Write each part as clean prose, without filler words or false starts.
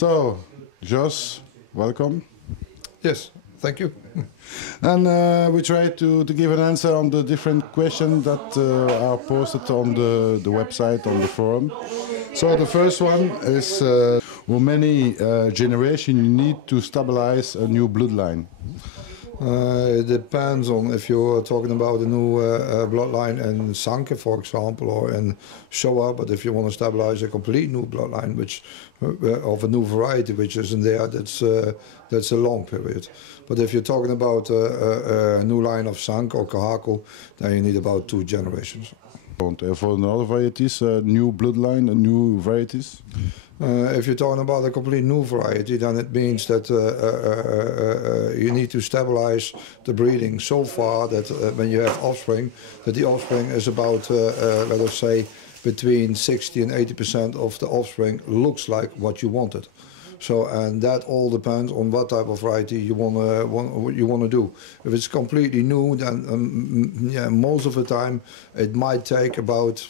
So, Jos, welcome. Yes, thank you. And we try to give an answer on the different questions that are posted on the website, on the forum. So the first one is, how many generations you need to stabilize a new bloodline? It depends on if you're talking about a new bloodline in Sanke, for example, or in Showa. But if you want to stabilize a complete new bloodline, which of a new variety which isn't there, that's a long period. But if you're talking about a new line of Sanke or Kahako, then you need about 2 generations. For other varieties, new bloodline, new varieties? If you're talking about a complete new variety, then it means that you need to stabilize the breeding so far that when you have offspring, that the offspring is about, let us say, between 60 and 80% of the offspring looks like what you wanted. So, and that all depends on what type of variety you want to do. If it's completely new, then yeah, most of the time it might take about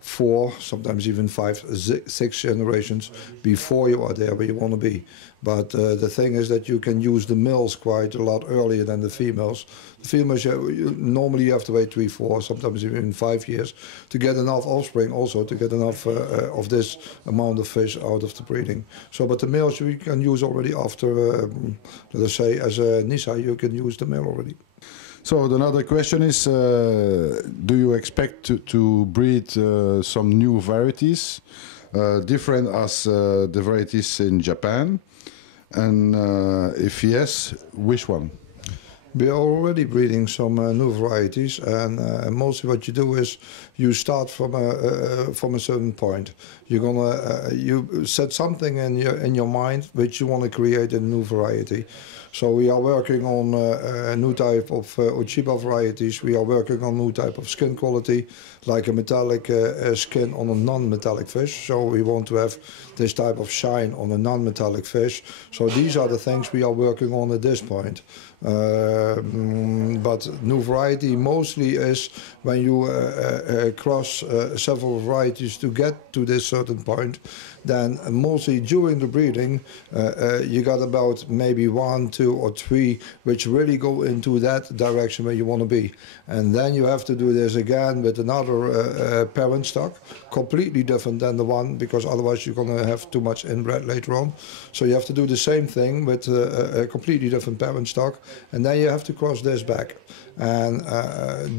4, sometimes even 5, 6 generations before you are there where you want to be. But the thing is that you can use the males quite a lot earlier than the females. The females, normally you have to wait 3, 4, sometimes even 5 years to get enough offspring, also to get enough of this amount of fish out of the breeding. So, but the males we can use already after, let us say, as a Nisa, you can use the male already. So another question is, do you expect to breed some new varieties, different as the varieties in Japan? And if yes, which one? We are already breeding some new varieties, and mostly what you do is you start from a certain point. You're gonna you set something in your mind which you want to create a new variety. So we are working on a new type of Uchiba varieties. We are working on new type of skin quality, like a metallic skin on a non-metallic fish. So we want to have this type of shine on a non-metallic fish. So these are the things we are working on at this point. But new variety mostly is when you cross several varieties to get to this certain point. Then mostly during the breeding, you got about maybe 1, 2, or 3 which really go into that direction where you want to be. And then you have to do this again with another parent stock, completely different than the one, because otherwise you're going to have too much inbred later on. So you have to do the same thing with a completely different parent stock, and then you have to cross this back. And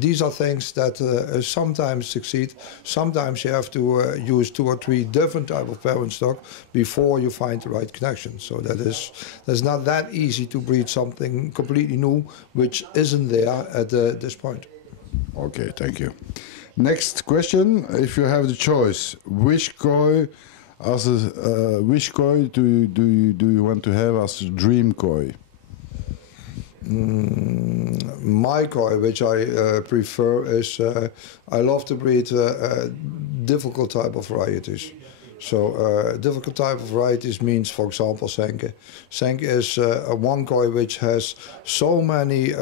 these are things that sometimes succeed. Sometimes you have to use 2 or 3 different type of parent stock before you find the right connection. So that's not that easy to breed something completely new which isn't there at this point. Okay, thank you. Next question: if you have the choice, which koi do you want to have as dream koi? My koi, which I prefer, is I love to breed difficult type of varieties. So difficult type of varieties means, for example, Senke. Senke is one koi which has so many,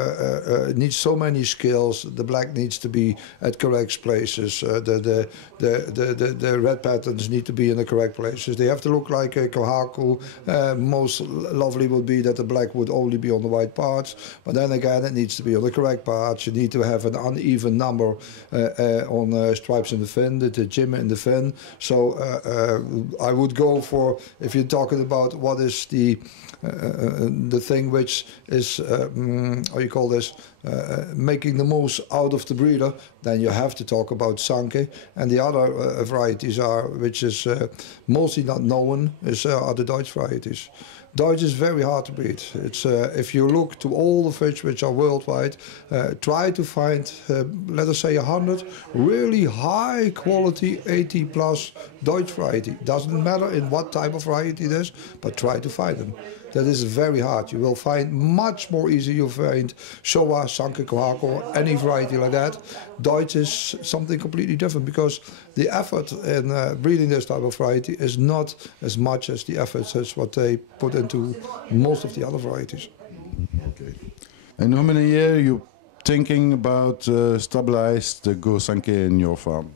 needs so many skills. The black needs to be at correct places. The red patterns need to be in the correct places. They have to look like a Kohaku. Most lovely would be that the black would only be on the white parts. But then again, it needs to be on the correct parts. You need to have an uneven number on stripes in the fin, the jim in the fin. So I would go for, if you're talking about what is the thing which is, how you call this, making the most out of the breeder, then you have to talk about Sanke. And the other varieties are, which is mostly not known, are the Dutch varieties. Dutch is very hard to breed. It's if you look to all the fish which are worldwide, try to find, let us say, 100 really high quality 80 plus Dutch variety. Doesn't matter in what type of variety it is, but try to find them. That is very hard. You will find much more easy. You'll find Showa, Sanke, Kohako, any variety like that. Dutch is something completely different because the effort in breeding this type of variety is not as much as the efforts as what they put into most of the other varieties. Okay. And how many years you thinking about stabilize the Go Sanke in your farm?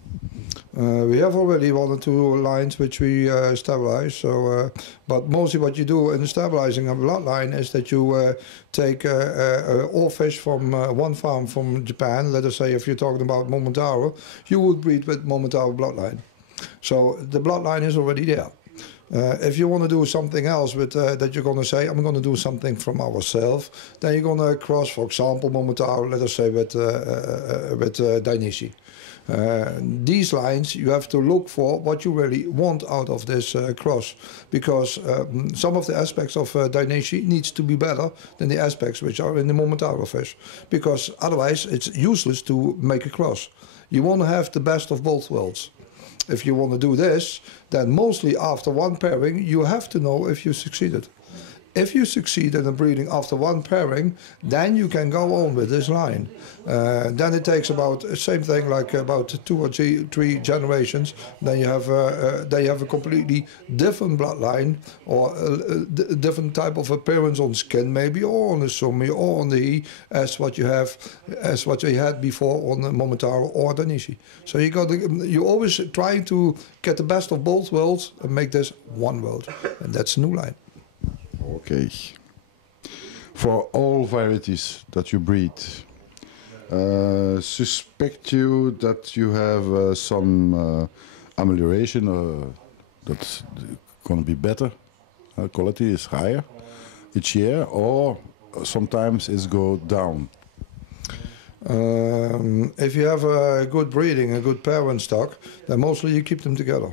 We have already 1 or 2 lines which we stabilize. So, but mostly what you do in stabilizing a bloodline is that you take all fish from one farm from Japan. Let us say if you're talking about Momotaro, you would breed with Momotaro bloodline. So the bloodline is already there. If you want to do something else with that you're going to say, I'm going to do something from ourselves, then you're going to cross, for example, Momotaro, let us say, with Dainichi. These lines, you have to look for what you really want out of this cross, because some of the aspects of Dainichi needs to be better than the aspects which are in the Momotaro fish, because otherwise it's useless to make a cross. You want to have the best of both worlds. If you want to do this, then mostly after one pairing, you have to know if you succeeded. If you succeed in a breeding after one pairing, then you can go on with this line. Then it takes about same thing, like about 2 or 3 generations. Then you have a completely different bloodline, or a different type of appearance on skin, maybe, or on the sumi, or on the he, as what you had before on the Momotaro or Dainichi. So you're always trying to get the best of both worlds and make this one world, and that's a new line. Okay. For all varieties that you breed, suspect you that you have some amelioration, that's going to be better, quality is higher each year, or sometimes it's go down? If you have a good breeding, a good parent stock, then mostly you keep them together.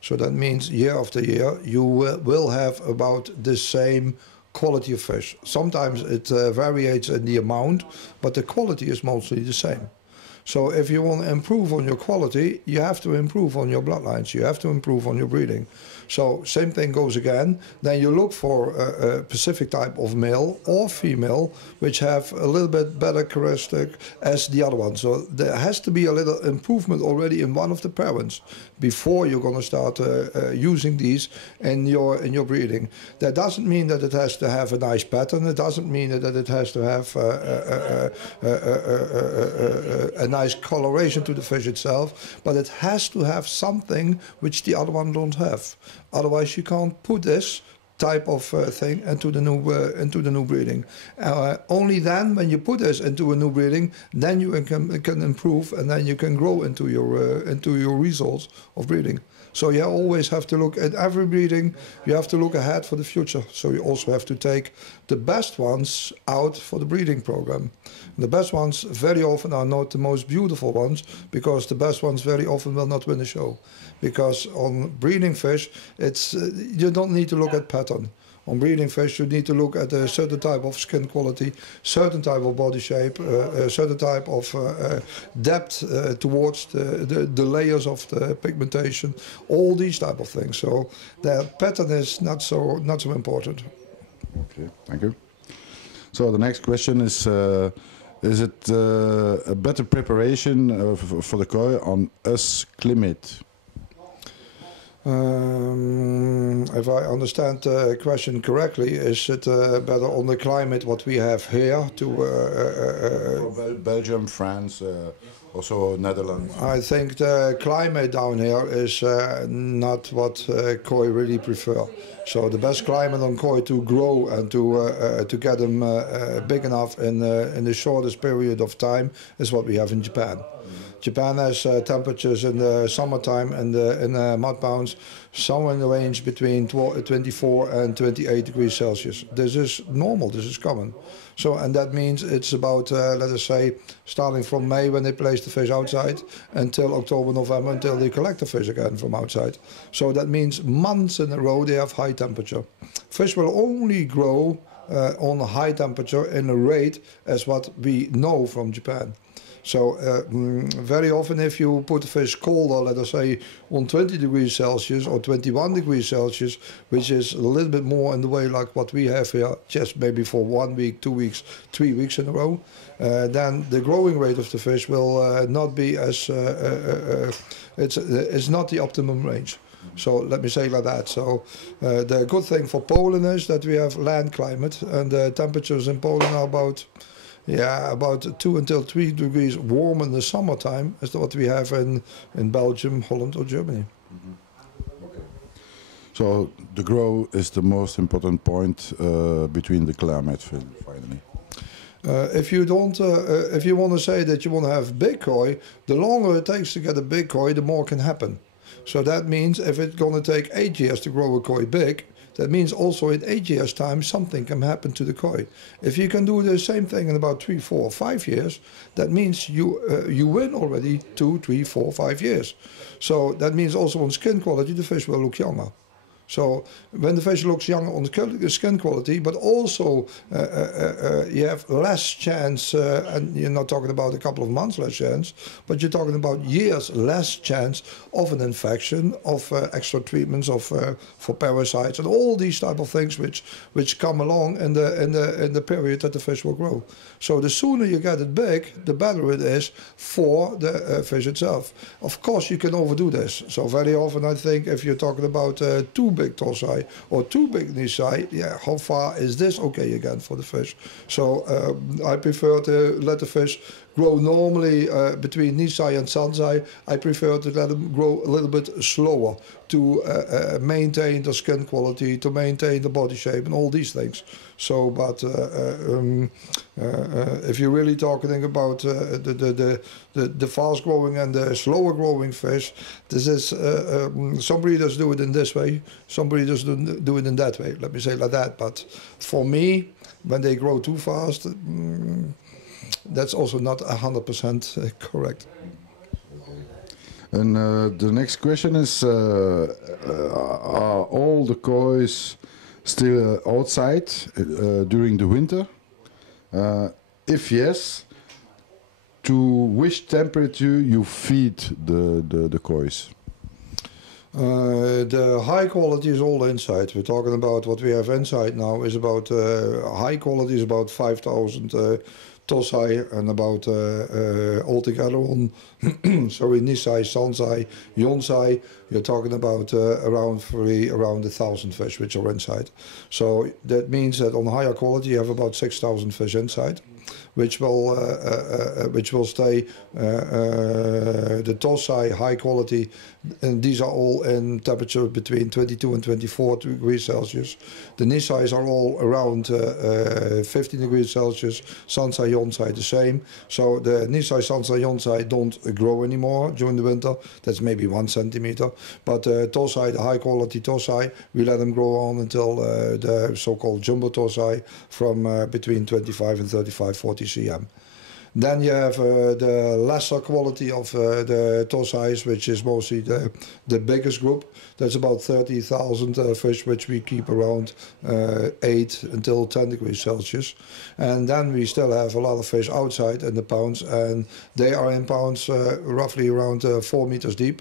So that means year after year you will have about the same quality of fish. Sometimes it varies in the amount, but the quality is mostly the same. So if you want to improve on your quality, you have to improve on your bloodlines, you have to improve on your breeding. So same thing goes again. Then you look for a specific type of male or female which have a little bit better characteristic as the other one. So there has to be a little improvement already in one of the parents before you're going to start using these in your breeding. That doesn't mean that it has to have a nice pattern. It doesn't mean that it has to have a nice coloration to the fish itself, but it has to have something which the other one don't have. Otherwise, you can't put this type of thing into the new breeding. Only then, when you put this into a new breeding, then you can improve, and then you can grow into your results of breeding. So you always have to look at every breeding. You have to look ahead for the future. So you also have to take the best ones out for the breeding program. The best ones very often are not the most beautiful ones, because the best ones very often will not win the show. Because on breeding fish, it's you don't need to look at pattern. On breeding fish, you need to look at a certain type of skin quality, certain type of body shape, a certain type of depth towards the layers of the pigmentation, all these type of things. So the pattern is not so important. Okay, thank you. So the next question is it a better preparation for the koi on US climate? If I understand the question correctly, is it better on the climate what we have here to Belgium, France, also Netherlands? I think the climate down here is not what koi really prefer. So the best climate on koi to grow and to get them big enough in the shortest period of time is what we have in Japan. Japan has temperatures in the summertime and in mud pounds somewhere in the range between 24 and 28 degrees Celsius. This is normal, this is common. So, and that means it's about, let us say, starting from May when they place the fish outside until October, November, until they collect the fish again from outside. So that means months in a row they have high temperature. Fish will only grow on a high temperature in a rate as what we know from Japan. So very often if you put the fish colder, let us say on 20 degrees Celsius or 21 degrees Celsius, which is a little bit more in the way like what we have here, just maybe for 1 week, 2 weeks, 3 weeks in a row, then the growing rate of the fish will not be as, it's not the optimum range. So let me say like that. So the good thing for Poland is that we have land climate, and the temperatures in Poland are about Yeah, about 2 until 3 degrees warm in the summertime is what we have in Belgium, Holland or Germany. So the grow is the most important point between the climate finally. If you don't, if you want to say that you want to have big koi, the longer it takes to get a big koi, the more can happen. So that means if it's going to take 8 years to grow a koi big, that means also in 8 years' time something can happen to the koi. If you can do the same thing in about 3, 4, 5 years, that means you win already 2, 3, 4, 5 years. So that means also on skin quality the fish will look younger. So when the fish looks young on the skin quality, but also you have less chance, and you're not talking about a couple of months less chance, but you're talking about years less chance of an infection, of extra treatments for parasites, and all these type of things which come along in the period that the fish will grow. So the sooner you get it big, the better it is for the fish itself. Of course, you can overdo this. So very often, I think, if you're talking about too big torsai or too big nisai, yeah, how far is this okay again for the fish? So I prefer to let the fish grow normally between nisai and sansai. I prefer to let them grow a little bit slower to maintain the skin quality, to maintain the body shape and all these things. So, but if you're really talking about the fast growing and the slower growing fish, this is some breeders do it in this way, some breeders do it in that way. Let me say like that. But for me, when they grow too fast, that's also not 100% correct. And the next question is: are all the kois still outside during the winter? If yes, to which temperature you feed the kois? The high quality is all inside. We're talking about what we have inside now is about high quality is about 5,000 tosai and about altogether on sorry, nisai, sansai, yonsai, you're talking about around 1,000 fish which are inside. So that means that on higher quality you have about 6,000 fish inside, which will stay the tosai high quality, and these are all in temperature between 22 and 24 degrees Celsius. The nisais are all around 15 degrees Celsius, sansai, yonsai the same. So the nisai, sansai, yonsai don't grow anymore during the winter. That's maybe 1 centimeter. But tosai, the high quality tosai, we let them grow on until the so-called jumbo tosai from between 25 and 35, 40 cm. Then you have the lesser quality of the tosais, which is mostly the biggest group. That's about 30,000 fish, which we keep around 8 until 10 degrees Celsius. And then we still have a lot of fish outside in the ponds, and they are in ponds roughly around 4 meters deep.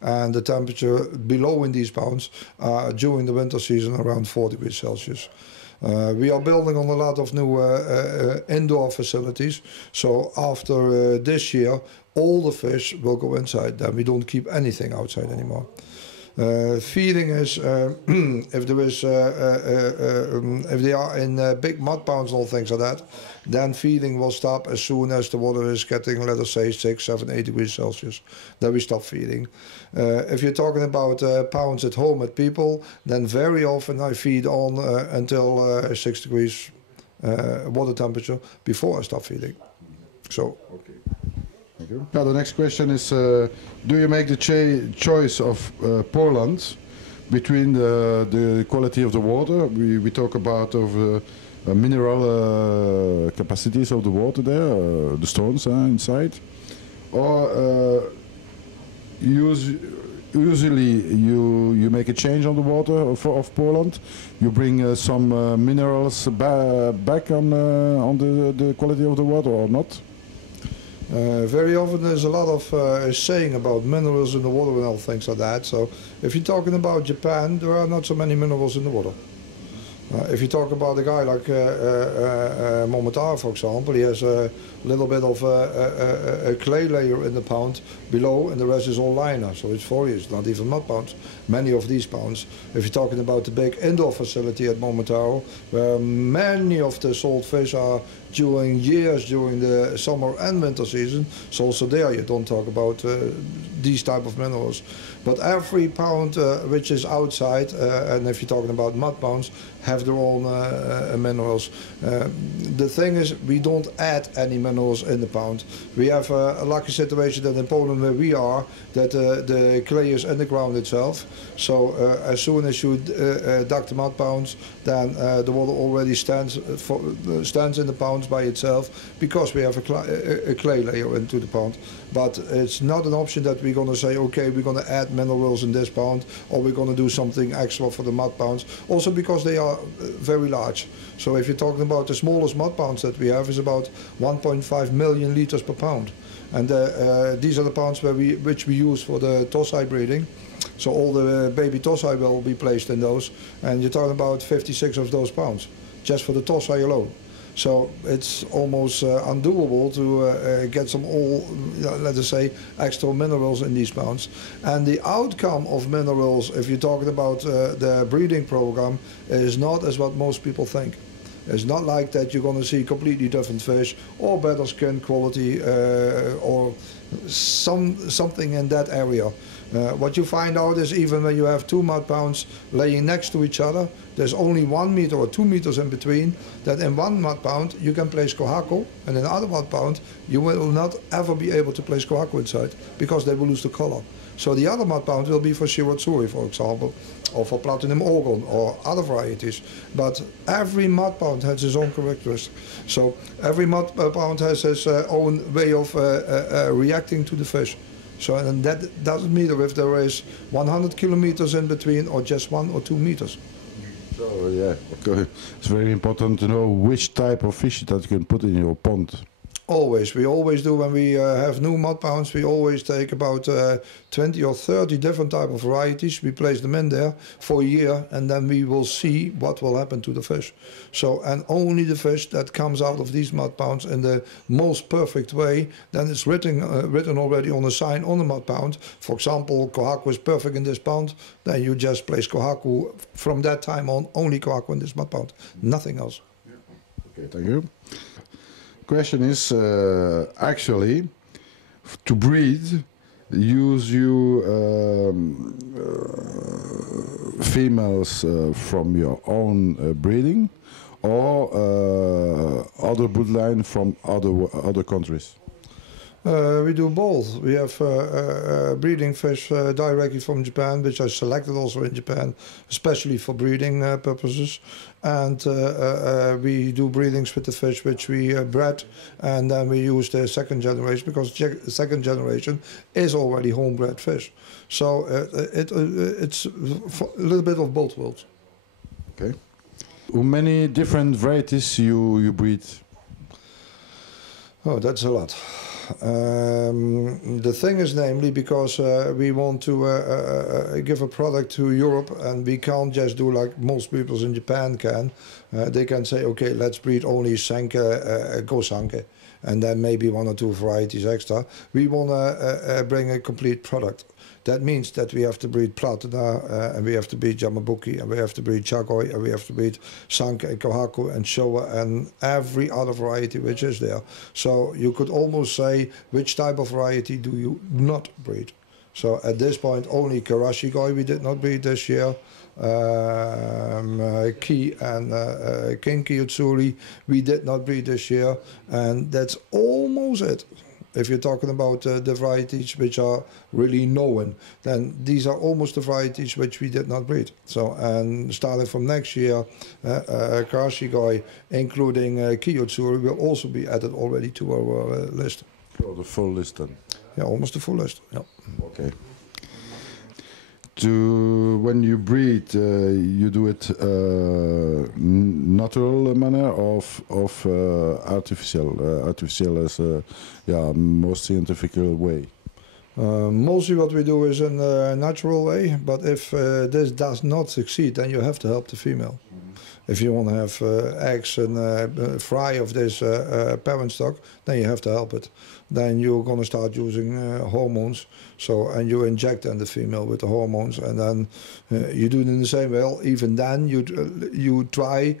And the temperature below in these ponds during the winter season around 4 degrees Celsius. We are building on a lot of new indoor facilities. So after this year, all the fish will go inside. Then we don't keep anything outside anymore. Feeding is if there is if they are in big mud ponds and all things like that, then feeding will stop as soon as the water is getting, let us say, 6, 7, 8 degrees Celsius. Then we stop feeding. If you're talking about ponds at home at people, then very often I feed on until 6 degrees water temperature before I stop feeding. So. Okay. Now the next question is: do you make the choice of Poland between the quality of the water? We talk about mineral capacities of the water there, the stones inside, or usually you make a change on the water of Poland. You bring some minerals back on the quality of the water, or not? Very often there's a lot of saying about minerals in the water and all things like that. So if you're talking about Japan, there are not so many minerals in the water. If you talk about a guy like Momotaro, for example, he has a little bit of a clay layer in the pond below, and the rest is all liner. So it's foliage, not even mud ponds. Many of these ponds. If you're talking about the big indoor facility at Momotaro, where many of the salt fish are during years, during the summer and winter season. So also there you don't talk about these type of minerals. But every pound which is outside, and if you're talking about mud pounds, have their own minerals. The thing is, we don't add any minerals in the pound. We have a lucky situation that in Poland where we are, that the clay is in the ground itself. So as soon as you dug the mud pounds, then the water already stands in the pounds by itself, because we have a clay layer into the pound. But it's not an option that we're going to say, okay, we're going to add minerals in this pound, or we're going to do something extra for the mud pounds. Also because they are very large. So if you're talking about the smallest mud pounds that we have is about 1.5 million liters per pound. And these are the pounds which we use for the Tossai breeding. So all the baby Tossai will be placed in those. And you're talking about 56 of those pounds, just for the Tossai alone. So it's almost undoable to get some let us say, extra minerals in these pounds. And the outcome of minerals, if you're talking about the breeding program, is not as what most people think. It's not like that you're going to see completely different fish or better skin quality or something in that area. What you find out is even when you have two mud pounds laying next to each other, there's only 1 meter or 2 meters in between, that in one mud pound you can place kohaku, and in another mud pound you will not ever be able to place kohaku inside, because they will lose the color. So the other mud pound will be for Shirotsuri, for example, or for platinum organ or other varieties. But every mud pound has its own characteristics. So every mud pound has its own way of reacting to the fish. So, and that doesn't matter if there is 100 kilometers in between or just 1 or 2 meters. So yeah, okay. It's very important to know which type of fish that you can put in your pond. Always. We always do when we have new mud pounds. We always take about 20 or 30 different type of varieties. We place them in there for a year, and then we will see what will happen to the fish. So, and only the fish that comes out of these mud pounds in the most perfect way, then it's written already on a sign on the mud pound. For example, kohaku is perfect in this pound. Then you just place kohaku from that time on, only kohaku in this mud pound, nothing else. Okay, thank you. Question is actually to breed, use you females from your own breeding, or other bloodline from other countries? We do both. We have breeding fish directly from Japan, which I selected also in Japan, especially for breeding purposes. And we do breedings with the fish which we bred, and then we use the second generation, because the second generation is already homebred fish. So it's a little bit of both worlds. Okay. How many different varieties you breed? Oh, that's a lot. The thing is, namely, because we want to give a product to Europe, and we can't just do like most people in Japan can. They can say, okay, let's breed only Sanke, Go Sanke, and then maybe 1 or 2 varieties extra. We want to bring a complete product. That means that we have to breed Platina, and we have to breed Yamabuki, and we have to breed Chagoi, and we have to breed Sanke and Kohaku and Showa and every other variety which is there. So you could almost say, which type of variety do you not breed? So at this point, only Karashigoi we did not breed this year. Ki and Kinki Utsuri we did not breed this year, and that's almost it. If you're talking about the varieties which are really known, then these are almost the varieties which we did not breed. So, and starting from next year, Karashigoi, including Kiyotsuri, will also be added already to our list. So the full list then? Yeah, almost the full list. Yeah. Okay. When you breed, you do it natural manner of artificial as most scientific way? Mostly what we do is in a natural way, but if this does not succeed, then you have to help the female. If you want to have eggs and fry of this parent stock, then you have to help it. then you're going to start using hormones. So, and you inject then the female with the hormones, and then you do it in the same way. Even then, you try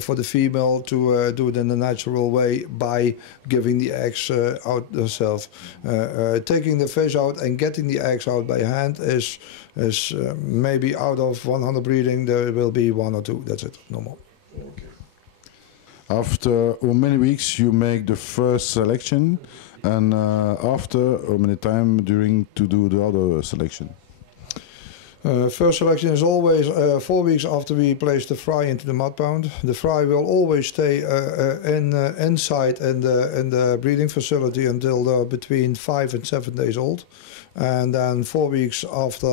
for the female to do it in a natural way by giving the eggs out herself. Taking the fish out and getting the eggs out by hand is maybe out of 100 breeding there will be 1 or 2. That's it, no more. Okay. After how many weeks you make the first selection, and after how many time during to do the other selection? First selection is always 4 weeks after we place the fry into the mud pound. The fry will always stay inside in the breeding facility until they're between 5 and 7 days old. And then 4 weeks after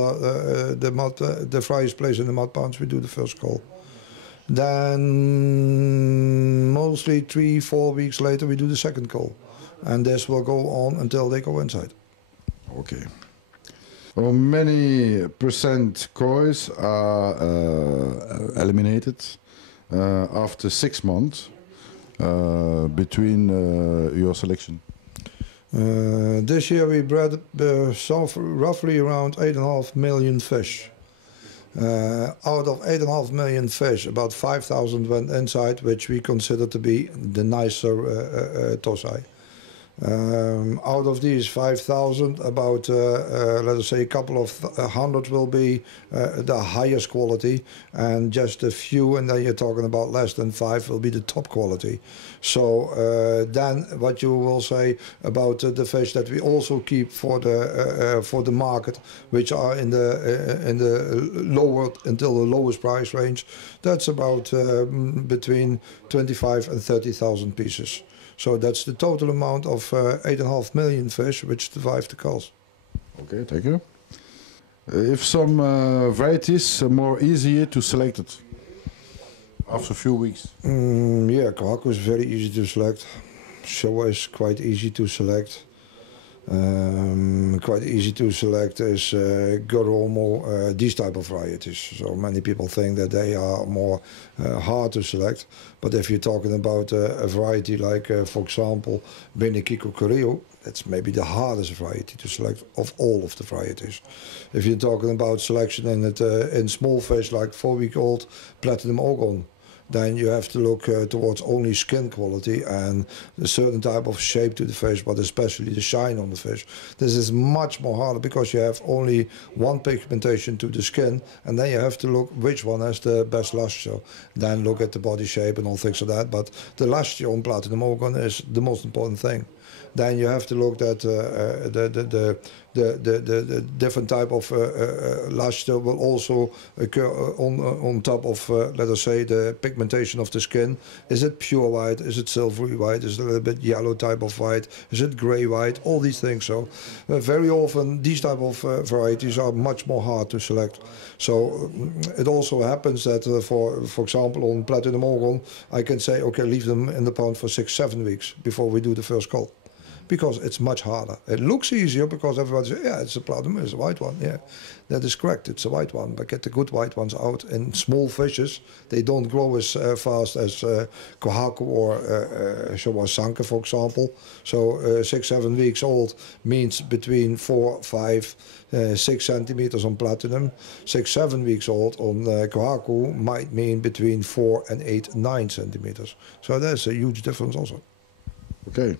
the fry is placed in the mud pounds, we do the first cull. Then mostly 3-4 weeks later we do the second cull. And this will go on until they go inside. Okay. How many percent kois are eliminated after 6 months between your selection? This year we bred roughly around 8.5 million fish. Out of 8.5 million fish, about 5,000 went inside, which we consider to be the nicer tosai. Out of these 5,000, about let us say a couple of hundred will be the highest quality, and just a few, and then you're talking about less than 5, will be the top quality. So then what you will say about the fish that we also keep for the market, which are in the lower until the lowest price range, that's about between 25 and 30,000 pieces. So that's the total amount of 8.5 million fish which survive the culls. Okay, thank you. If some varieties are more easier to select it after a few weeks? Yeah, Kohaku is very easy to select. Showa is quite easy to select. Quite easy to select is Goromo, these type of varieties. So many people think that they are more hard to select. But if you're talking about a variety like, for example, Benekiko Koreo, that's maybe the hardest variety to select of all of the varieties. If you're talking about selection in small fish like 4-week-old Platinum Ogon, then you have to look towards only skin quality and a certain type of shape to the fish, but especially the shine on the fish. This is much more harder because you have only one pigmentation to the skin, and then you have to look which one has the best luster. Then look at the body shape and all things like that. But the luster on Platinum Ogon is the most important thing. Then you have to look at the different type of luster will also occur on top of, let us say, the pigmentation of the skin. Is it pure white? Is it silvery white? Is it a little bit yellow type of white? Is it grey white? All these things. So very often these type of varieties are much more hard to select. So it also happens that for example on Platinum Ogon, I can say, okay, leave them in the pound for 6-7 weeks before we do the first cull. Because it's much harder. It looks easier because everybody says, yeah, it's a platinum, it's a white one. Yeah, that is correct, it's a white one. But get the good white ones out. In small fishes, they don't grow as fast as Kohaku or Showa Sanke, for example. So 6-7 weeks old means between 4, 5, 6 centimeters on platinum. 6-7 weeks old on Kohaku might mean between 4 and 8, 9 centimeters. So there's a huge difference also. Okay.